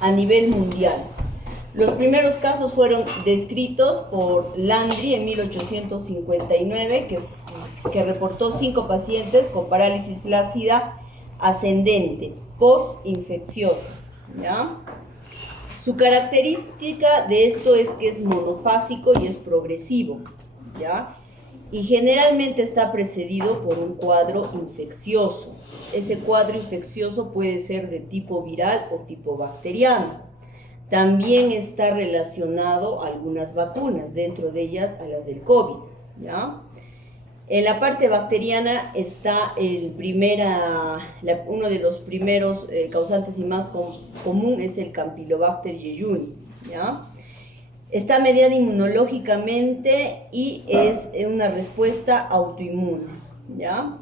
a nivel mundial. Los primeros casos fueron descritos por Landry en 1859, que reportó 5 pacientes con parálisis flácida ascendente, post-infecciosa, ¿ya? Su característica de esto es que es monofásico y es progresivo, ¿ya? Y generalmente está precedido por un cuadro infeccioso. Ese cuadro infeccioso puede ser de tipo viral o tipo bacteriano. También está relacionado a algunas vacunas, dentro de ellas a las del COVID, ¿ya? En la parte bacteriana está uno de los primeros causantes y más común es el Campylobacter jejuni, ¿ya? Está mediada inmunológicamente y es una respuesta autoinmune, ¿ya?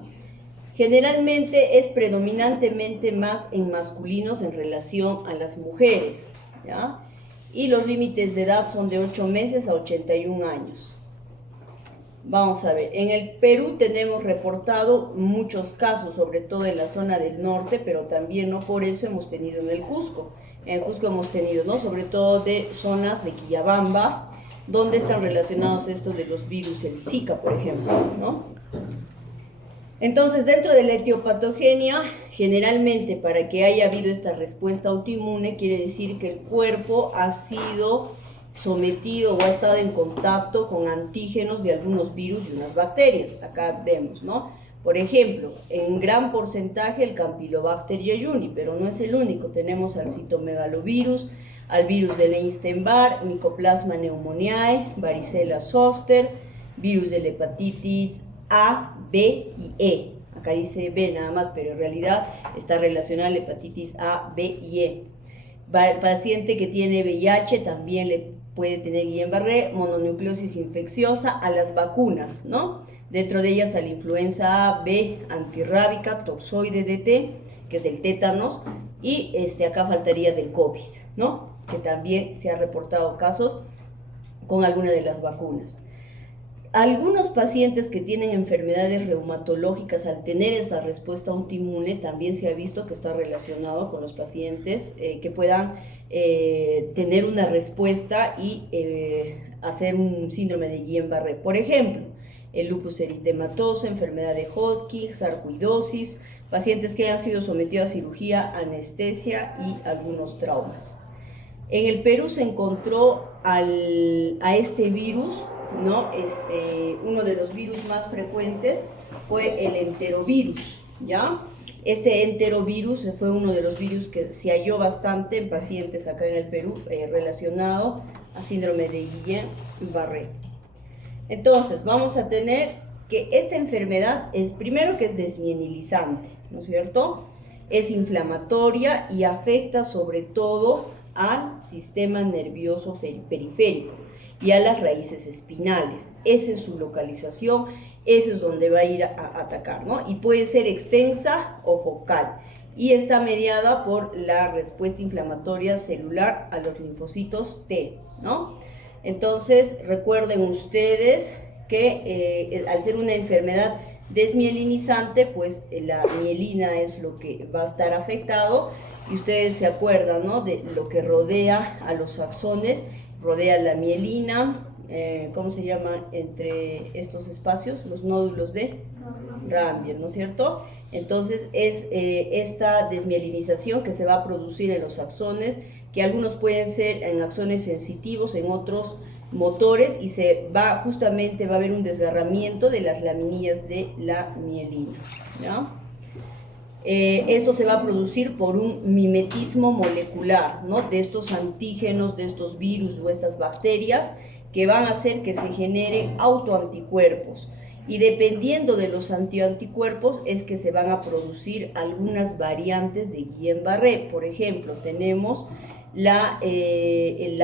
Generalmente es predominantemente más en masculinos en relación a las mujeres, ¿ya? Y los límites de edad son de 8 meses a 81 años. Vamos a ver, en el Perú tenemos reportado muchos casos, sobre todo en la zona del norte, pero también no por eso hemos tenido en el Cusco. En el Cusco hemos tenido, ¿no?, sobre todo de zonas de Quillabamba, donde están relacionados estos de los virus, el Zika, por ejemplo, ¿no? Entonces, dentro de la etiopatogenia, generalmente para que haya habido esta respuesta autoinmune, quiere decir que el cuerpo ha sido sometido o ha estado en contacto con antígenos de algunos virus y unas bacterias. Acá vemos, ¿no? Por ejemplo, en gran porcentaje el Campylobacter jejuni, pero no es el único. Tenemos al citomegalovirus, al virus del Epstein-Barr, Mycoplasma pneumoniae, varicela zoster, virus de la hepatitis A, B y E. Acá dice B nada más, pero en realidad está relacionada a la hepatitis A, B y E. Paciente que tiene VIH también le puede tener Guillain-Barré, mononucleosis infecciosa, a las vacunas, ¿no? Dentro de ellas a la influenza A, B, antirrábica, toxoide DT, que es el tétanos, y acá faltaría del COVID, ¿no? Que también se ha reportado casos con alguna de las vacunas. Algunos pacientes que tienen enfermedades reumatológicas, al tener esa respuesta autoinmune, también se ha visto que está relacionado con los pacientes que puedan tener una respuesta y hacer un síndrome de Guillain-Barré. Por ejemplo, el lupus eritematoso, enfermedad de Hodgkin, sarcoidosis, pacientes que hayan sido sometidos a cirugía, anestesia y algunos traumas. En el Perú se encontró a este virus, ¿no? Uno de los virus más frecuentes fue el enterovirus, ¿ya? Este enterovirus fue uno de los virus que se halló bastante en pacientes acá en el Perú relacionado a síndrome de Guillain-Barré. Entonces, vamos a tener que esta enfermedad es, primero, que es desmielizante, ¿no es cierto? Es inflamatoria y afecta sobre todo al sistema nervioso periférico y a las raíces espinales. Esa es su localización, eso es donde va a ir a atacar, ¿no? Y puede ser extensa o focal, y está mediada por la respuesta inflamatoria celular a los linfocitos T, ¿no? Entonces, recuerden ustedes que al ser una enfermedad desmielinizante, pues la mielina es lo que va a estar afectado, y ustedes se acuerdan, ¿no?, de lo que rodea a los axones, rodea la mielina, ¿cómo se llama entre estos espacios? Los nódulos de Rambier, ¿no es cierto? Entonces es esta desmielinización que se va a producir en los axones, que algunos pueden ser en axones sensitivos, en otros motores, y justamente va a haber un desgarramiento de las laminillas de la mielina, ¿no? Esto se va a producir por un mimetismo molecular, ¿no?, de estos antígenos, de estos virus o estas bacterias, que van a hacer que se generen autoanticuerpos, y dependiendo de los anticuerpos es que se van a producir algunas variantes de Guillain-Barré. Por ejemplo, tenemos la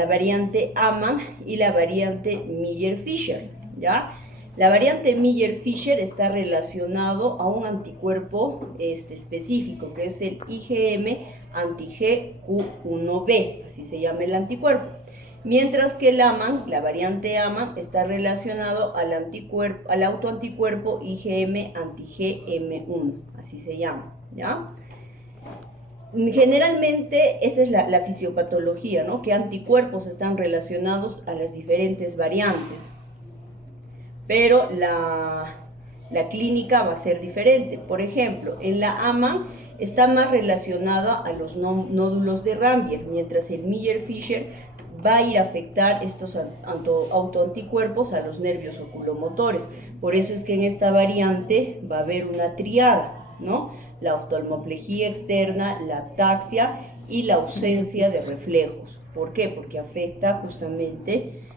variante AMA y la variante Miller-Fisher, ¿ya? La variante Miller-Fisher está relacionado a un anticuerpo específico, que es el IgM anti-GQ1B, así se llama el anticuerpo. Mientras que el AMAN, la variante AMAN, está relacionado al autoanticuerpo IgM anti-GM1, así se llama, ¿ya? Generalmente, esta es la fisiopatología, ¿no? Que anticuerpos están relacionados a las diferentes variantes, pero la clínica va a ser diferente. Por ejemplo, en la AMA está más relacionada a los nódulos de Rambier, mientras el Miller-Fisher va a ir a afectar estos autoanticuerpos a los nervios oculomotores. Por eso es que en esta variante va a haber una triada, ¿no? La oftalmoplejía externa, la ataxia y la ausencia de reflejos. ¿Por qué? Porque afecta justamente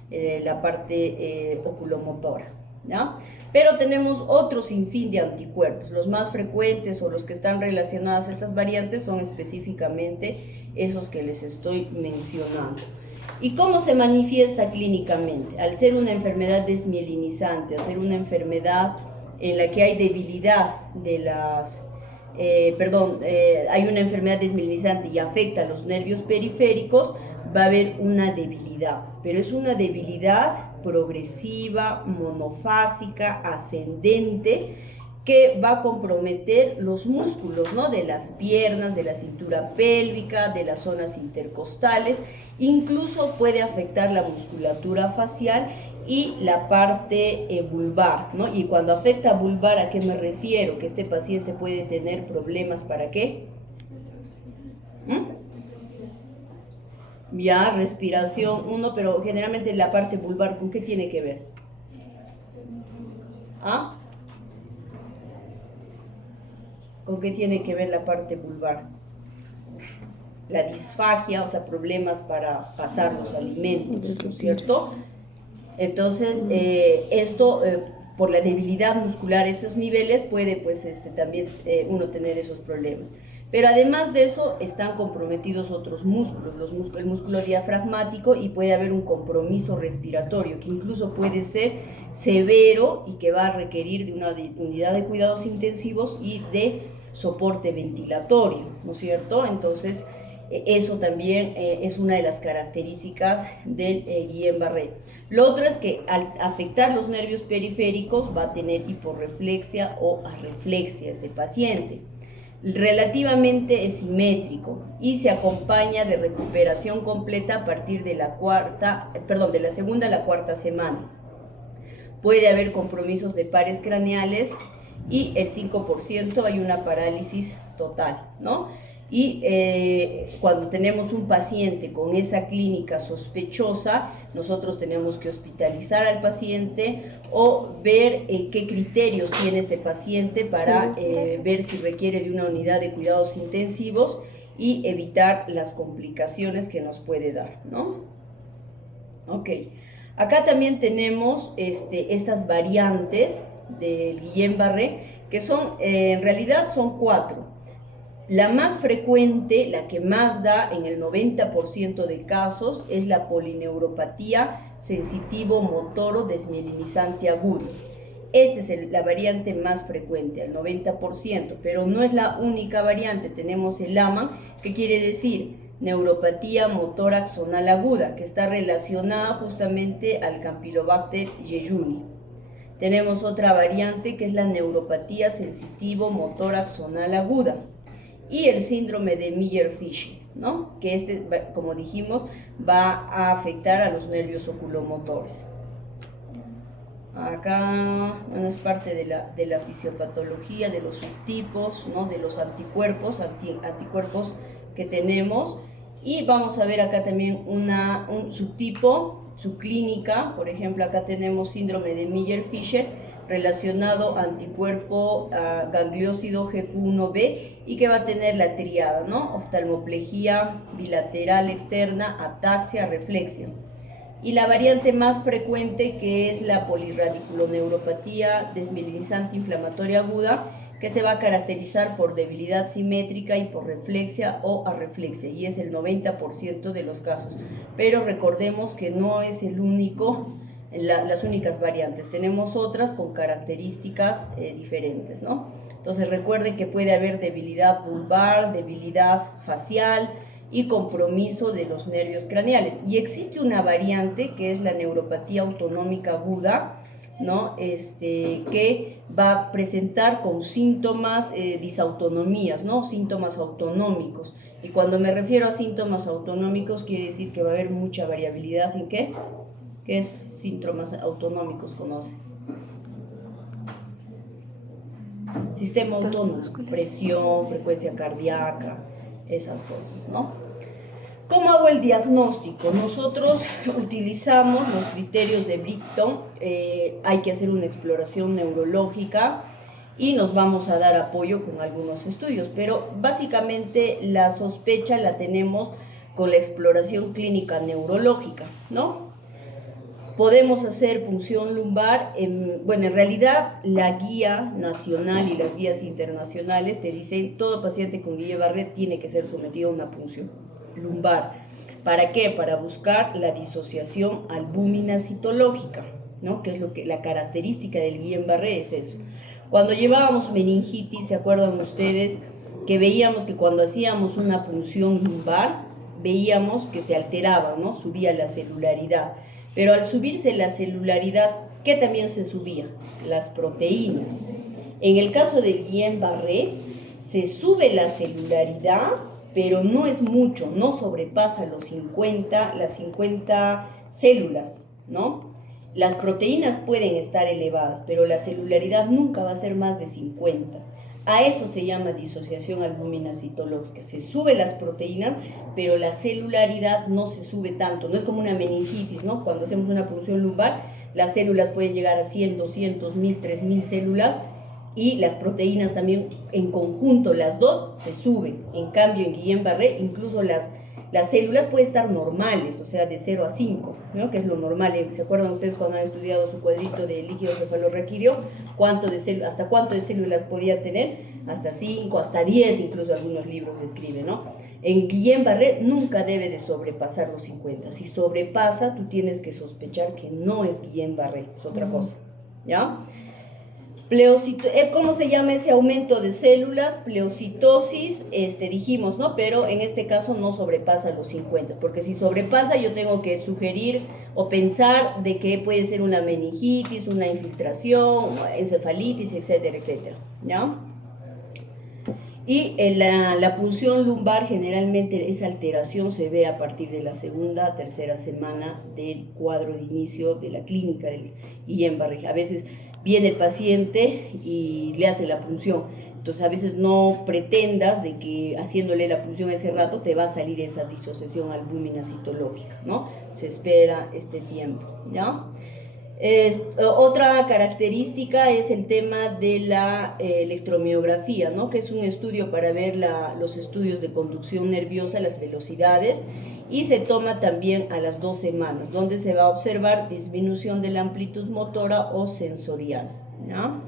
la parte oculomotora, ¿ya? Pero tenemos otro sinfín de anticuerpos. Los más frecuentes o los que están relacionados a estas variantes son específicamente esos que les estoy mencionando. ¿Y cómo se manifiesta clínicamente? Al ser una enfermedad desmielinizante, al ser una enfermedad en la que hay debilidad de las... hay una enfermedad desmielinizante y afecta a los nervios periféricos, va a haber una debilidad, pero es una debilidad progresiva, monofásica, ascendente, que va a comprometer los músculos, ¿no? De las piernas, de la cintura pélvica, de las zonas intercostales, incluso puede afectar la musculatura facial y la parte vulvar, ¿no? Y cuando afecta vulvar, ¿a qué me refiero? Que este paciente puede tener problemas, ¿para qué? Ya, respiración, pero generalmente la parte vulvar, ¿con qué tiene que ver? ¿Ah? ¿Con qué tiene que ver la parte vulvar? La disfagia, o sea, problemas para pasar los alimentos, ¿no es cierto? Entonces, esto, por la debilidad muscular, esos niveles, puede pues también uno tener esos problemas. Pero además de eso, están comprometidos otros músculos, el músculo diafragmático, y puede haber un compromiso respiratorio, que incluso puede ser severo y que va a requerir de una unidad de cuidados intensivos y de soporte ventilatorio, ¿no es cierto? Entonces, eso también es una de las características del Guillain-Barré. Lo otro es que al afectar los nervios periféricos va a tener hiporreflexia o arreflexia este paciente. Relativamente es simétrico y se acompaña de recuperación completa a partir de la segunda a la cuarta semana. Puede haber compromisos de pares craneales y el 5% hay una parálisis total, ¿no? Y cuando tenemos un paciente con esa clínica sospechosa, nosotros tenemos que hospitalizar al paciente o ver qué criterios tiene este paciente para ver si requiere de una unidad de cuidados intensivos y evitar las complicaciones que nos puede dar, ¿no? Ok, acá también tenemos estas variantes del Guillain-Barré, que son, en realidad son 4. La más frecuente, la que más da en el 90% de casos, es la polineuropatía sensitivo-motoro desmielinizante aguda. Esta es la variante más frecuente, el 90%, pero no es la única variante. Tenemos el AMA, que quiere decir neuropatía motor axonal aguda, que está relacionada justamente al Campylobacter jejuni. Tenemos otra variante que es la neuropatía sensitivo motor axonal aguda y el síndrome de Miller-Fisher, ¿no? Que como dijimos, va a afectar a los nervios oculomotores. Acá, bueno, es parte de la fisiopatología, de los subtipos, ¿no? De los anticuerpos que tenemos. Y vamos a ver acá también un subtipo, su clínica. Por ejemplo, acá tenemos síndrome de Miller-Fisher relacionado a anticuerpo gangliósido GQ1B y que va a tener la triada, ¿no? Oftalmoplejía bilateral externa, ataxia, reflexia. Y la variante más frecuente, que es la polirradiculoneuropatía desmielinizante inflamatoria aguda, que se va a caracterizar por debilidad simétrica, hiporreflexia o arreflexia, y es el 90% de los casos. Pero recordemos que no es el único, las únicas variantes. Tenemos otras con características diferentes, ¿no? Entonces recuerden que puede haber debilidad vulvar, debilidad facial y compromiso de los nervios craneales. Y existe una variante que es la neuropatía autonómica aguda, ¿no? Que va a presentar con síntomas disautonomías, ¿no? Síntomas autonómicos. Y cuando me refiero a síntomas autonómicos, quiere decir que va a haber mucha variabilidad en ¿qué? ¿Qué es síntomas autonómicos? ¿Conoce? Sistema autónomo, presión, frecuencia cardíaca, esas cosas, ¿no? ¿Cómo hago el diagnóstico? Nosotros utilizamos los criterios de Brighton, hay que hacer una exploración neurológica y nos vamos a dar apoyo con algunos estudios, pero básicamente la sospecha la tenemos con la exploración clínica neurológica, ¿no? Podemos hacer punción lumbar, en realidad la guía nacional y las guías internacionales te dicen todo paciente con Guillain-Barré tiene que ser sometido a una punción lumbar. ¿Para qué? Para buscar la disociación albúmina citológica, ¿no? Que es la característica del Guillain-Barré es eso. Cuando llevábamos meningitis, ¿se acuerdan ustedes? Que veíamos que cuando hacíamos una punción lumbar, veíamos que se alteraba, ¿no? Subía la celularidad. Pero al subirse la celularidad, ¿qué también se subía? Las proteínas. En el caso del Guillain-Barré, se sube la celularidad, pero no es mucho, no sobrepasa las 50 células, ¿no? Las proteínas pueden estar elevadas, pero la celularidad nunca va a ser más de 50. A eso se llama disociación albúmina citológica. Se suben las proteínas, pero la celularidad no se sube tanto. No es como una meningitis, ¿no? Cuando hacemos una punción lumbar, las células pueden llegar a 100, 200, 1000, 3000 células y las proteínas también en conjunto, las dos, se suben. En cambio, en Guillain-Barré, incluso las células pueden estar normales, o sea, de 0 a 5, ¿no? Que es lo normal. ¿Se acuerdan ustedes cuando han estudiado su cuadrito de líquido cefalorraquídeo? ¿Hasta cuánto de células podía tener? Hasta 5, hasta 10, incluso algunos libros describen, ¿no? En Guillain-Barré nunca debe de sobrepasar los 50. Si sobrepasa, tú tienes que sospechar que no es Guillain-Barré, es otra cosa, ¿ya? ¿Cómo se llama ese aumento de células? Pleocitosis, dijimos, ¿no? Pero en este caso no sobrepasa los 50, porque si sobrepasa yo tengo que sugerir o pensar de que puede ser una meningitis, una infiltración, encefalitis, etcétera, etcétera, ¿ya? Y la punción lumbar, generalmente esa alteración se ve a partir de la segunda, tercera semana del cuadro de inicio de la clínica del Guillain-Barré. A veces viene el paciente y le hace la punción. Entonces a veces no pretendas de que haciéndole la punción ese rato te va a salir esa disociación albúmina citológica, ¿no? Se espera este tiempo, ¿ya? Otra característica es el tema de la electromiografía, ¿no? Que es un estudio para ver los estudios de conducción nerviosa, las velocidades, y se toma también a las 2 semanas, donde se va a observar disminución de la amplitud motora o sensorial, ¿no?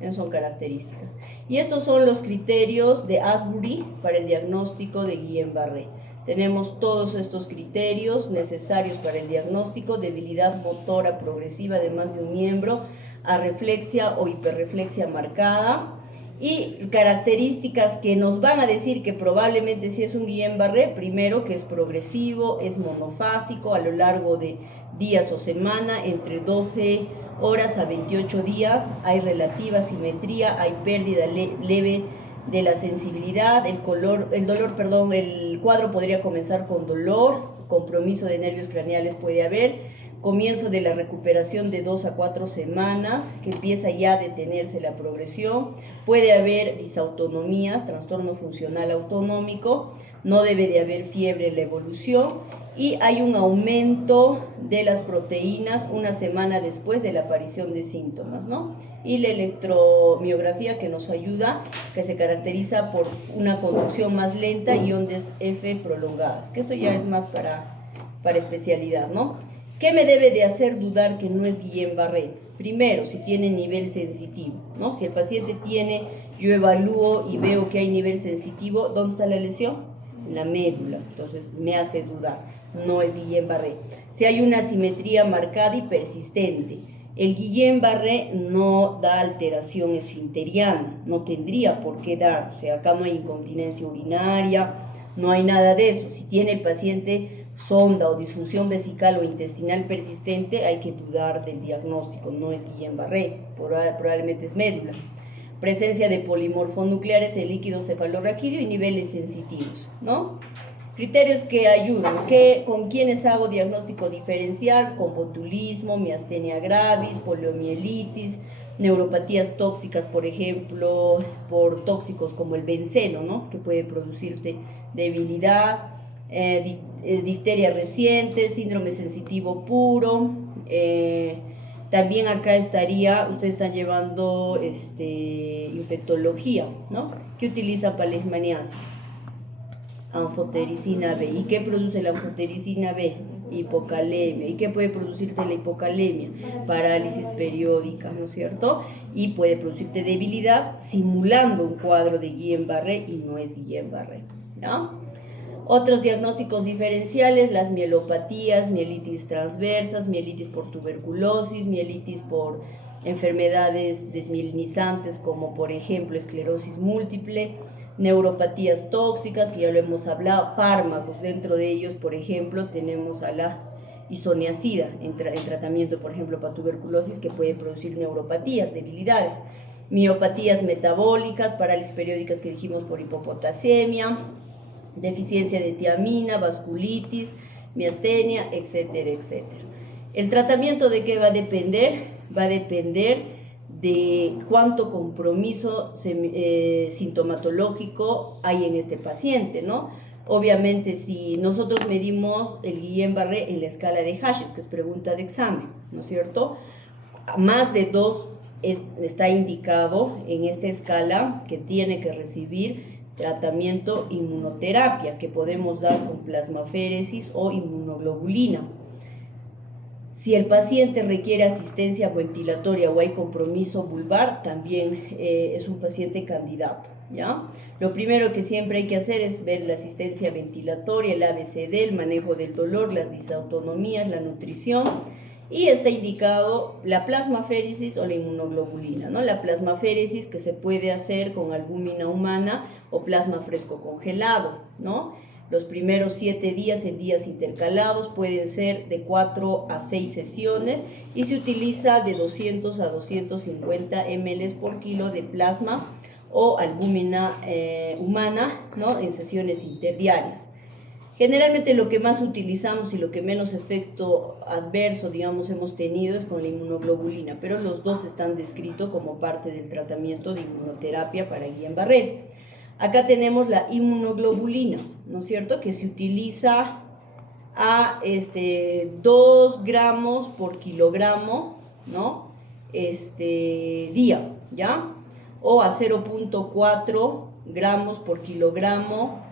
Esas son características. Y estos son los criterios de Asbury para el diagnóstico de Guillain-Barré. Tenemos todos estos criterios necesarios para el diagnóstico: debilidad motora progresiva de más de un miembro, arreflexia o hiperreflexia marcada, y características que nos van a decir que probablemente sí es un Guillain-Barré. Primero, que es progresivo, es monofásico a lo largo de días o semana, entre 12 horas a 28 días, hay relativa simetría, hay pérdida leve de la sensibilidad, el cuadro podría comenzar con dolor, compromiso de nervios craneales puede haber, comienzo de la recuperación de 2 a 4 semanas, que empieza ya a detenerse la progresión, puede haber disautonomías, trastorno funcional autonómico, no debe de haber fiebre en la evolución, y hay un aumento de las proteínas una semana después de la aparición de síntomas, ¿no? Y la electromiografía, que nos ayuda, que se caracteriza por una conducción más lenta y ondas F prolongadas, que esto ya es más para especialidad, ¿no? ¿Qué me debe de hacer dudar que no es Guillain-Barré? Primero, si tiene nivel sensitivo, ¿no? Si el paciente tiene, yo evalúo y veo que hay nivel sensitivo, ¿dónde está la lesión? En la médula, entonces me hace dudar, no es Guillain-Barré. Si hay una simetría marcada y persistente, el Guillain-Barré no da alteración esfinteriana, no tendría por qué dar, o sea, acá no hay incontinencia urinaria, no hay nada de eso. Si tiene el paciente sonda o disfunción vesical o intestinal persistente, hay que dudar del diagnóstico, no es Guillain-Barré, probablemente es médula. presencia de polimorfonucleares en líquido cefalorraquídeo y niveles sensitivos, ¿no? Criterios que ayudan, con quienes hago diagnóstico diferencial, con botulismo, miastenia gravis, poliomielitis, neuropatías tóxicas, por ejemplo, por tóxicos como el benceno, ¿no? Que puede producirte debilidad, difteria reciente, síndrome sensitivo puro. También acá estaría, ustedes están llevando infectología, ¿no? ¿Qué utiliza para leishmaniasis? Anfotericina B. ¿Y qué produce la anfotericina B? Hipocalemia. ¿Y qué puede producirte la hipocalemia? Parálisis periódica, ¿no es cierto? Y puede producirte debilidad simulando un cuadro de Guillain-Barré y no es Guillain-Barré, ¿no? Otros diagnósticos diferenciales, las mielopatías, mielitis transversas, mielitis por tuberculosis, mielitis por enfermedades desmielinizantes como por ejemplo esclerosis múltiple, neuropatías tóxicas, que ya lo hemos hablado, fármacos, dentro de ellos por ejemplo tenemos a la isoniazida en tratamiento por ejemplo para tuberculosis, que puede producir neuropatías, debilidades, miopatías metabólicas, parálisis periódicas que dijimos por hipopotasemia, deficiencia de tiamina, vasculitis, miastenia, etcétera, etcétera. ¿El tratamiento de qué va a depender? Va a depender de cuánto compromiso sintomatológico hay en este paciente, ¿no? Obviamente, si nosotros medimos el Guillain-Barré en la escala de Hashes, que es pregunta de examen, ¿no es cierto? Más de 2 está indicado en esta escala que tiene que recibir tratamiento inmunoterapia, que podemos dar con plasmaféresis o inmunoglobulina. Si el paciente requiere asistencia ventilatoria o hay compromiso vulvar, también es un paciente candidato, ¿ya? Lo primero que siempre hay que hacer es ver la asistencia ventilatoria, el ABCD, el manejo del dolor, las disautonomías, la nutrición, y está indicado la plasmaféresis o la inmunoglobulina, ¿no? La plasmaféresis que se puede hacer con albúmina humana o plasma fresco congelado, ¿no? Los primeros 7 días en días intercalados pueden ser de 4 a 6 sesiones y se utiliza de 200 a 250 ml por kilo de plasma o albúmina humana, ¿no? En sesiones interdiarias. Generalmente lo que más utilizamos y lo que menos efecto adverso, digamos, hemos tenido es con la inmunoglobulina, pero los dos están descritos como parte del tratamiento de inmunoterapia para Guillain-Barré. Acá tenemos la inmunoglobulina, ¿no es cierto?, que se utiliza a 2 gramos por kilogramo, ¿no? Día, ¿ya? O a 0.4 gramos por kilogramo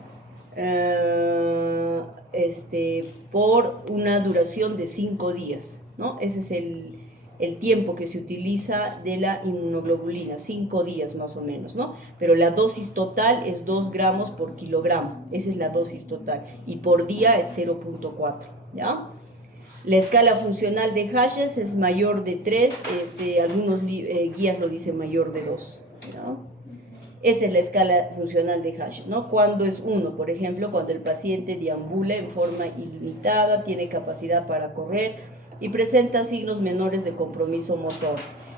por una duración de 5 días, ¿no? Ese es el tiempo que se utiliza de la inmunoglobulina, 5 días más o menos, ¿no? Pero la dosis total es 2 gramos por kilogramo, esa es la dosis total, y por día es 0.4, ¿ya? La escala funcional de Hashes es mayor de 3, algunos guías lo dicen mayor de 2, ¿no? Esta es la escala funcional de Hashes, ¿no? Cuando es 1, por ejemplo, cuando el paciente deambula en forma ilimitada, tiene capacidad para correr y presenta signos menores de compromiso motor.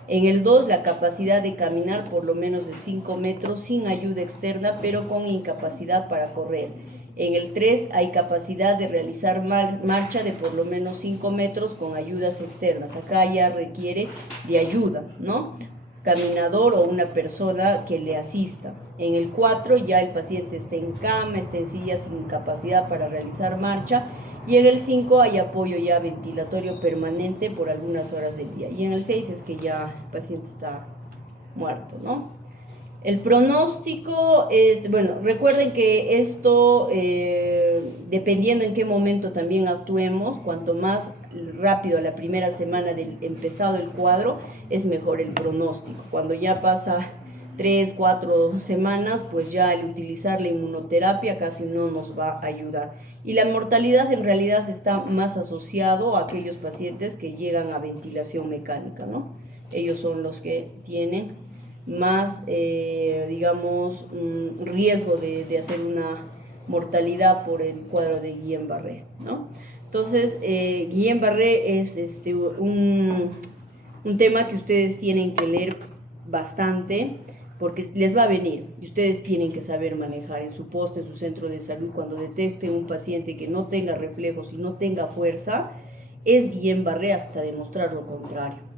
En el 2, la capacidad de caminar por lo menos de 5 metros sin ayuda externa, pero con incapacidad para correr. En el 3, hay capacidad de realizar marcha de por lo menos 5 metros con ayudas externas. Acá ya requiere de ayuda, ¿no? Caminador o una persona que le asista. En el 4 ya el paciente está en cama, está en silla sin capacidad para realizar marcha, y en el 5 hay apoyo ya ventilatorio permanente por algunas horas del día, y en el 6 es que ya el paciente está muerto, ¿no? El pronóstico, bueno, recuerden que esto, dependiendo en qué momento también actuemos, cuanto más rápido la primera semana del empezado el cuadro, es mejor el pronóstico. Cuando ya pasa 3, 4 semanas, pues ya el utilizar la inmunoterapia casi no nos va a ayudar. Y la mortalidad en realidad está más asociado a aquellos pacientes que llegan a ventilación mecánica, ¿no? Ellos son los que tienen más, digamos, riesgo de hacer una mortalidad por el cuadro de Guillain-Barré, ¿no? Entonces, Guillain-Barré es un tema que ustedes tienen que leer bastante, porque les va a venir y ustedes tienen que saber manejar en su poste, en su centro de salud, cuando detecten un paciente que no tenga reflejos y no tenga fuerza, es Guillain-Barré hasta demostrar lo contrario.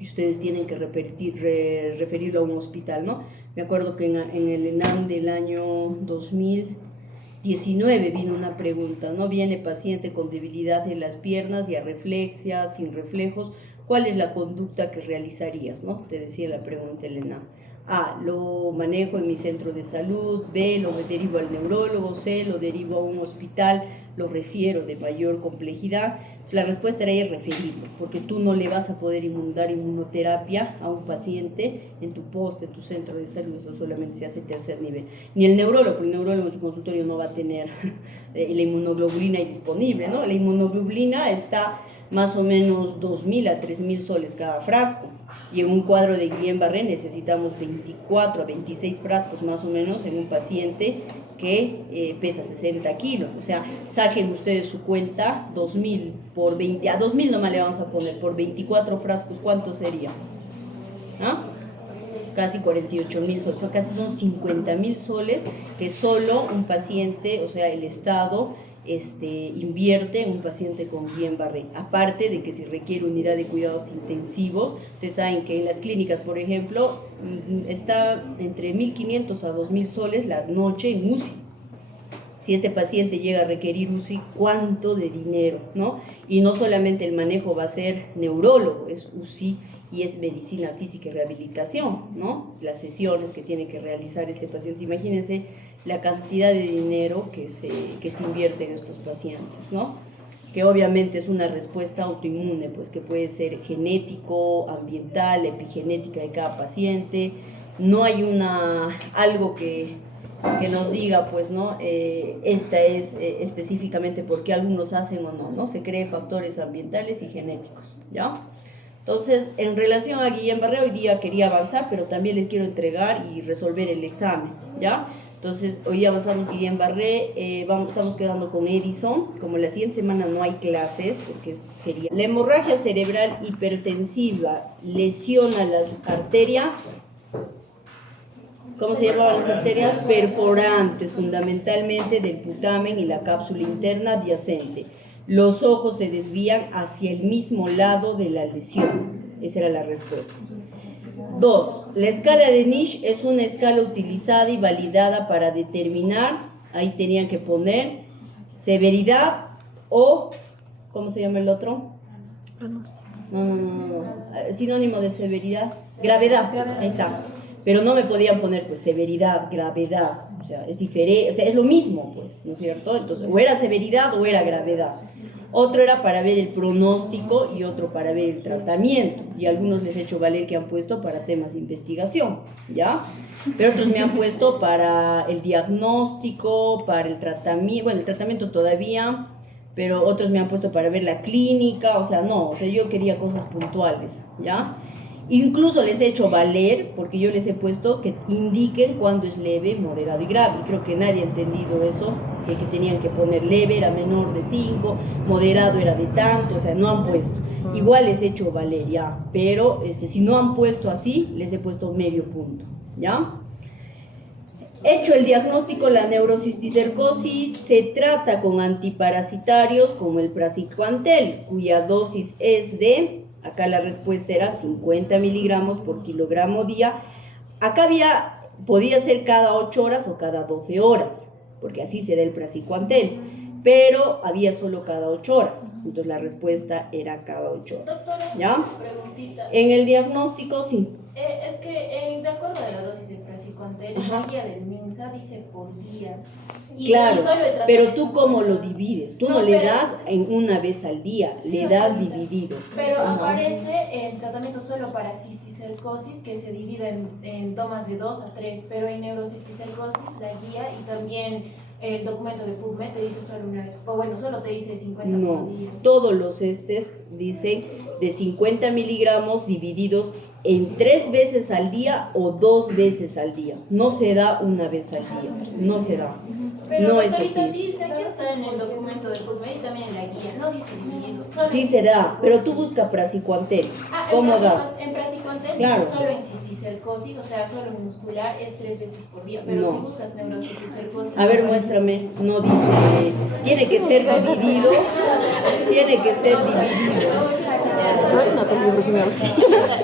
Y ustedes tienen que referirlo a un hospital, ¿no? Me acuerdo que en el ENAM del año 2019 vino una pregunta, ¿no? Viene paciente con debilidad en las piernas y arreflexia, sin reflejos, ¿cuál es la conducta que realizarías, no? Te decía la pregunta el ENAM. A, lo manejo en mi centro de salud. B, lo derivo al neurólogo. C, lo derivo a un hospital, lo refiero de mayor complejidad. La respuesta era es referirlo, porque tú no le vas a poder dar inmunoterapia a un paciente en tu poste, en tu centro de salud. Eso solamente se hace tercer nivel. Ni el neurólogo en su consultorio no va a tener la inmunoglobulina ahí disponible, ¿no? La inmunoglobulina está más o menos 2.000 a 3.000 soles cada frasco, y en un cuadro de Guillain-Barré necesitamos 24 a 26 frascos más o menos en un paciente que pesa 60 kilos. O sea, saquen ustedes su cuenta, 2.000 por 20, a 2.000 nomás le vamos a poner, por 24 frascos, ¿cuánto sería? ¿Ah? Casi 48.000 soles, o casi son 50.000 soles que solo un paciente, o sea, el Estado invierte en un paciente con Guillain-Barré. Aparte de que si requiere unidad de cuidados intensivos, ustedes saben que en las clínicas, por ejemplo, está entre 1.500 a 2.000 soles la noche en UCI. Si este paciente llega a requerir UCI, ¿cuánto de dinero, no? Y no solamente el manejo va a ser neurólogo, es UCI y es medicina física y rehabilitación, ¿no? Las sesiones que tiene que realizar este paciente. Imagínense la cantidad de dinero que se invierte en estos pacientes, ¿no? Que obviamente es una respuesta autoinmune, pues que puede ser genético, ambiental, epigenética de cada paciente. No hay algo que nos diga, pues, ¿no? Esta es específicamente por qué algunos hacen o no, ¿no? Se cree factores ambientales y genéticos, ¿ya? Entonces, en relación a Guillain-Barré, hoy día quería avanzar, pero también les quiero entregar y resolver el examen, ¿ya? Entonces, hoy día avanzamos Guillain-Barré, estamos quedando con Edison. Como la siguiente semana no hay clases, porque es feriado. La hemorragia cerebral hipertensiva lesiona las arterias. ¿Cómo se llamaban las arterias? Perforantes, fundamentalmente del putamen y la cápsula interna adyacente. Los ojos se desvían hacia el mismo lado de la lesión. Esa era la respuesta. 2. La escala de Nish es una escala utilizada y validada para determinar, ahí tenían que poner, severidad o, ¿cómo se llama el otro? Sinónimo de severidad, gravedad, ahí está. Pero no me podían poner, pues, severidad, gravedad, o sea, es diferente, o sea, es lo mismo, pues, ¿no es cierto? Entonces, o era severidad o era gravedad. Otro era para ver el pronóstico y otro para ver el tratamiento. Y algunos les he hecho valer que han puesto para temas de investigación, ¿ya? Pero otros me han puesto para el diagnóstico, para el tratamiento, bueno, el tratamiento todavía, pero otros me han puesto para ver la clínica, o sea, no, o sea, yo quería cosas puntuales, ¿ya? Incluso les he hecho valer, porque yo les he puesto que indiquen cuándo es leve, moderado y grave. Y creo que nadie ha entendido eso, que tenían que poner leve, era menor de 5, moderado era de tanto, o sea, no han puesto. Igual les he hecho valer, ya, pero si no han puesto así, les he puesto medio punto, ¿ya? Hecho el diagnóstico, la neurocisticercosis se trata con antiparasitarios como el praziquantel, cuya dosis es de... Acá la respuesta era 50 miligramos por kilogramo día. Acá podía ser cada 8 horas o cada 12 horas, porque así se da el praziquantel, pero había solo cada 8 horas. Entonces la respuesta era cada 8 horas. ¿Ya? Preguntita. En el diagnóstico, sí. Es que de acuerdo a la dosis de praziquantel, la guía del MINSA dice por día. Claro, pero tú cómo lo divides, tú no le das en una vez al día, sí, le das dividido. Pero aparece el tratamiento solo para cisticercosis que se divide en tomas de 2 a 3, pero en neurocisticercosis la guía y también el documento de PubMed te dice solo una vez, o bueno, solo te dice 50 por día. Todos los dicen de 50 miligramos divididos en 3 veces al día o 2 veces al día. No se da una vez al día, no se da. Pero no es así. Dice, aquí está en el documento de PubMed y también en la guía, no dice dividido. Sí se da, pero tú busca praziquantel. ¿Cómo das? En praziquantel claro. dice solo en cisticercosis. neurocisticercosis, o sea, solo muscular, es 3 veces por día. Pero No. si buscas neurocisticercosis... A ver, muéstrame, no dice, tiene que ser dividido, tiene que ser dividido.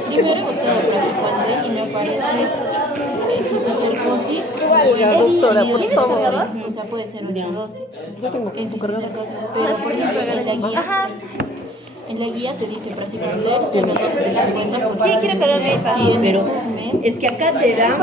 Primero he buscado Praziquantel y me aparece cisticercosis. Doctora, por favor. O sea, puede ser 8-12. Yo tengo En poco cargado. cisticercosis, pero por ejemplo en la guía te dice Praziquantel solo 250 Sí, quiero cargarme esa. Sí, pero es que acá te dan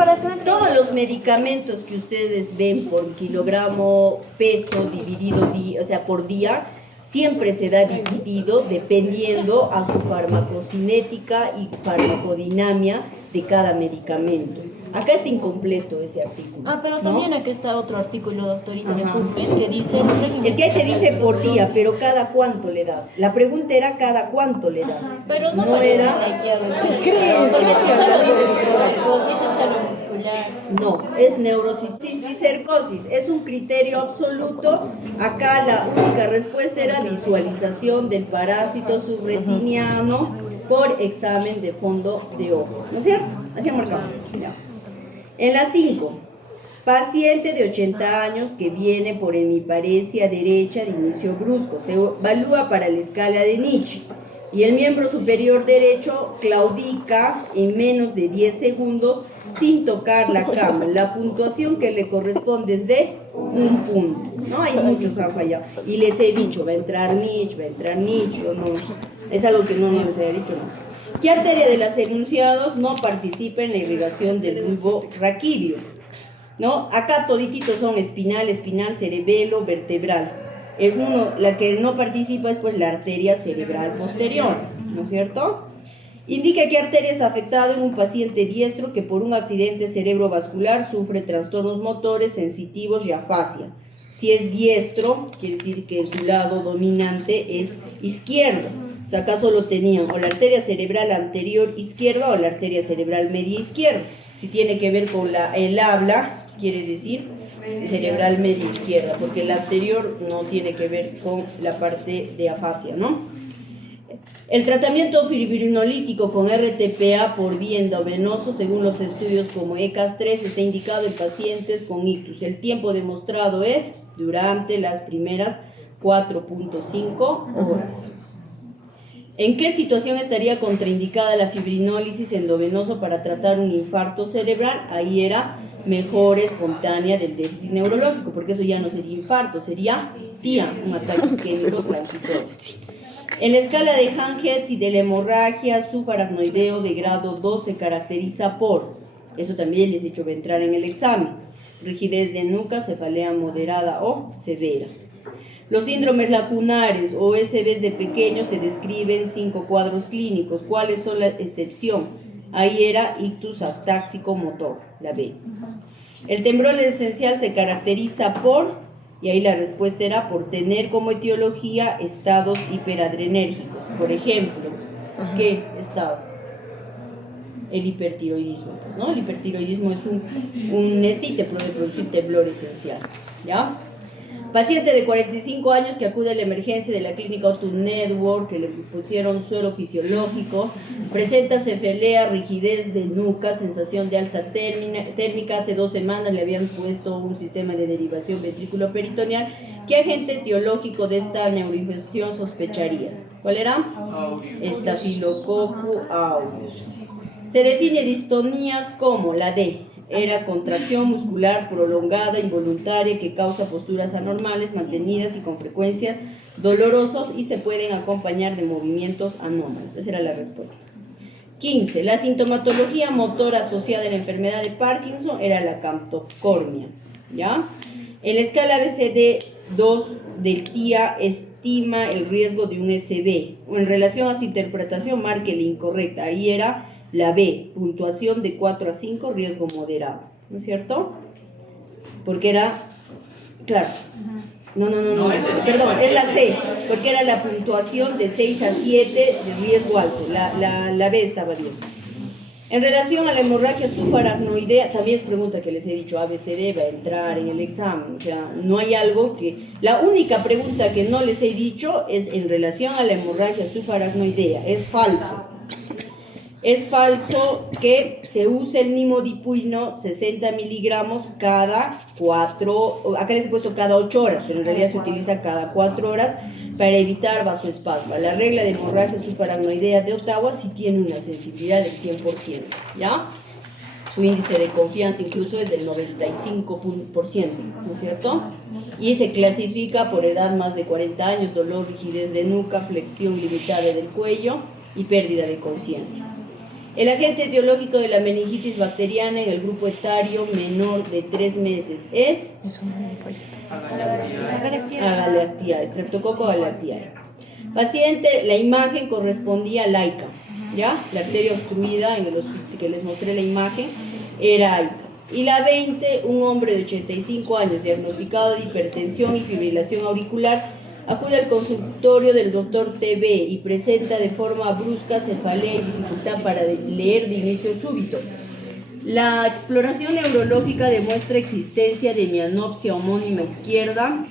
todos los medicamentos que ustedes ven por kilogramo peso dividido, o sea, por día, siempre se da dividido dependiendo a su farmacocinética y farmacodinamia de cada medicamento. Acá está incompleto ese artículo. Ah, pero ¿no? también aquí está otro artículo, doctorita, de Ajá. PubMed, que dice... el régimen Es que ahí te dice general de por día, dosis. pero ¿cada cuánto le das? La pregunta era ¿cada cuánto le das? Pero no, No aparece era... en la guía, doctorita. crees? Porque solo dice cisticercosis, es solo muscular. No, es neurocisticercosis, es un criterio absoluto. Acá la única respuesta era visualización del parásito subretiniano por examen de fondo de ojo, ¿no es cierto? Así ha marcado. Ya. En la 5, paciente de 80 años que viene por hemiparesia derecha de inicio brusco, se evalúa para la escala de Nietzsche y el miembro superior derecho claudica en menos de 10 segundos sin tocar la cama. La puntuación que le corresponde es de 1 punto. No hay muchos han fallado. Y les he dicho, va a entrar Nietzsche, o no. Es algo que no les había dicho, no. ¿Qué arteria de los enunciados no participa en la irrigación del bulbo raquídeo? ¿No? Acá todititos son espinal, cerebelo, vertebral. La que no participa es pues la arteria cerebral posterior, ¿no es cierto? Indica qué arteria es afectada en un paciente diestro que por un accidente cerebrovascular sufre trastornos motores, sensitivos y afasia. Si es diestro, quiere decir que su lado dominante es izquierdo. O sea, acá solo tenían o la arteria cerebral anterior izquierda o la arteria cerebral media izquierda. Si tiene que ver con el habla, quiere decir cerebral media izquierda, porque la anterior no tiene que ver con la parte de afasia, ¿no? El tratamiento fibrinolítico con RTPA por vía endovenoso, según los estudios como ECAS-3, está indicado en pacientes con ictus. El tiempo demostrado es durante las primeras 4.5 horas. ¿En qué situación estaría contraindicada la fibrinólisis endovenoso para tratar un infarto cerebral? Ahí era mejora espontánea del déficit neurológico, porque eso ya no sería infarto, sería TIA, un ataque isquémico transitorio. En la escala de Hahn-Hertz y de la hemorragia subaracnoideo de grado 2 se caracteriza por, eso también les he dicho, va a entrar en el examen, rigidez de nuca, cefalea moderada o severa. Los síndromes lacunares o SBs de pequeños se describen 5 cuadros clínicos. ¿Cuáles son la excepción? Ahí era ictus atáxico motor, la B. El temblor esencial se caracteriza por, y ahí la respuesta era por tener como etiología estados hiperadrenérgicos. Por ejemplo, ¿qué estado? El hipertiroidismo, pues, ¿no? El hipertiroidismo es y te puede producir temblor esencial, ¿ya? Paciente de 45 años que acude a la emergencia de la clínica Autumn Network, que le pusieron suero fisiológico, presenta cefalea, rigidez de nuca, sensación de alza térmica. Hace 2 semanas le habían puesto un sistema de derivación ventrículo-peritoneal. ¿Qué agente etiológico de esta neuroinfección sospecharías? ¿Cuál era? Staphylococcus aureus. Se define distonías como la D. Era contracción muscular prolongada, involuntaria, que causa posturas anormales, mantenidas y con frecuencia dolorosos y se pueden acompañar de movimientos anómalos. Esa era la respuesta. 15. La sintomatología motora asociada a la enfermedad de Parkinson era la camptocornia, ¿ya? En la escala BCD-2 del TIA estima el riesgo de un SB. En relación a su interpretación, marque la incorrecta. Ahí era la B, puntuación de 4 a 5, riesgo moderado, ¿no es cierto? Porque era, claro, no, perdón, es la C, porque era la puntuación de 6 a 7 de riesgo alto, la B estaba bien. En relación a la hemorragia subaracnoidea, también es pregunta que les he dicho, ABCD va a entrar en el examen, o sea, no hay algo que, la única pregunta que no les he dicho es en relación a la hemorragia subaracnoidea, es falso. Es falso que se use el nimodipino 60 miligramos cada 4, acá les he puesto cada 8 horas, pero en realidad se utiliza cada 4 horas para evitar vasoespasmo. La regla de hemorragia subaracnoidea de Ottawa sí tiene una sensibilidad del 100%, ¿ya? Su índice de confianza incluso es del 95%, ¿no es cierto? Y se clasifica por edad más de 40 años, dolor, rigidez de nuca, flexión limitada del cuello y pérdida de conciencia. El agente etiológico de la meningitis bacteriana en el grupo etario menor de 3 meses es Galertia, Streptococcus galertiae. Paciente, la imagen correspondía a laica, ¿ya? La arteria obstruida en el hospital que les mostré la imagen era AICA. Y la 20, un hombre de 85 años diagnosticado de hipertensión y fibrilación auricular acude al consultorio del doctor TB y presenta de forma brusca cefalea y dificultad para leer de inicio súbito. La exploración neurológica demuestra existencia de mianopsia homónima izquierda.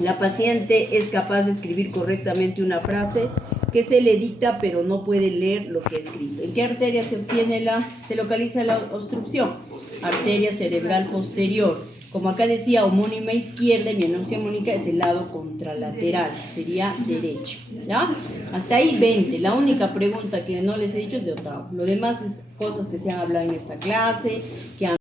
La paciente es capaz de escribir correctamente una frase que se le dicta, pero no puede leer lo que ha escrito. ¿En qué arteria se localiza la obstrucción? Arteria cerebral posterior. Como acá decía, homónima izquierda y mianopsia homónica es el lado contralateral, sería derecho, ¿ya? Hasta ahí 20. La única pregunta que no les he dicho es de Ottawa. Lo demás es cosas que se han hablado en esta clase, que han